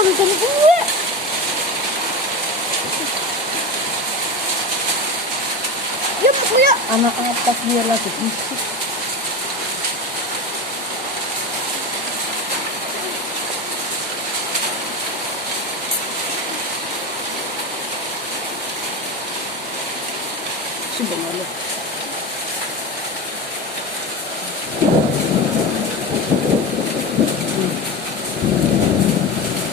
nonton gue. Ya pokoknya Anak apa dia lagi bisik. Sebenarnya